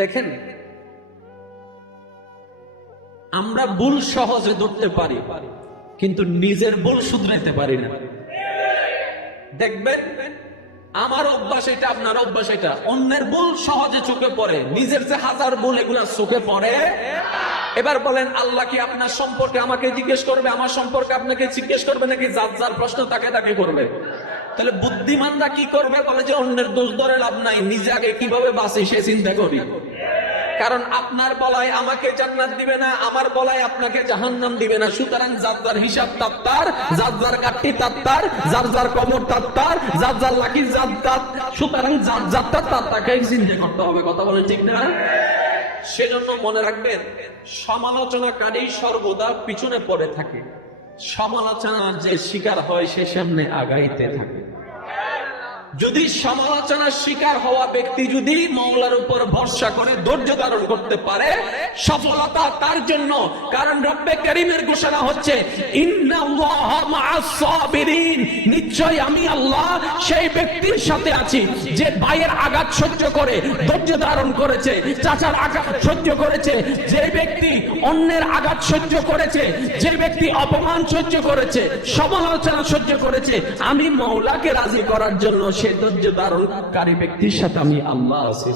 দেখেন, আমরা ভুল সহজে ধরতে পারি, কিন্তু নিজের ভুল শুধরাইতে পারি না। দেখবেন, আমার অভ্যাস এটা, আপনার অভ্যাস এটা। অন্যের ভুল সহজে চোখে পড়ে, নিজের যে হাজার ভুল এগুলা চোখে পড়ে, এবার বলেন, আল্লাহ কি আপনার সম্পর্কে আমাকে জিজ্ঞেস করবে? আমার সম্পর্কে আপনাকে জিজ্ঞেস করবে নাকি? যার যার প্রশ্ন তাকে তাকে করবে। তাহলে বুদ্ধিমানরা কি করবে বলে যে অন্যের দোষ ধরে লাভ নাই? নিজে আগে কীভাবে বাঁচি সে চিন্তা করি। কারণ আপনার বলায় আমাকে জান্নাত দিবে না, আমার বলায় আপনাকে জাহান্নাম দিবে না। সুতরাং যার হিসাব তাত্তার যার কাটটি তাত্তার যার যার কবর তাত্তার যার যার লাকি যার তার। সুতরাং যার যার তার তার তাকে চিন্তা করতে হবে। কথা বলে ঠিক না? সেজন্য মনে রাখবেন, সমালোচনাকারী সর্বদা পিছনে পড়ে থাকে। সমালোচনার যে শিকার হয়, সে সামনে আগাইতে থাকে। যদি সমালোচনার শিকার হওয়া ব্যক্তি যদি মৌলার উপর ভরসা করে ধৈর্য ধারণ করতে পারে, সফলতা তার জন্য কারণ রব্বে করিমের ঘোষণা হচ্ছে নিশ্চয় আমি আল্লাহ সেই ব্যক্তির সাথে আছি, যে ভাইয়ের আঘাত সহ্য করে, ধৈর্য ধারণ করেছে, চাচার আঘাত সহ্য করেছে, যে ব্যক্তি অন্যের আঘাত সহ্য করেছে, যে ব্যক্তি অপমান সহ্য করেছে, সমালোচনা সহ্য করেছে, আমি মৌলাকে রাজি করার জন্য সে ধৈর্য ধারণকারী ব্যক্তির সাথে আমি আল্লাহ আছি।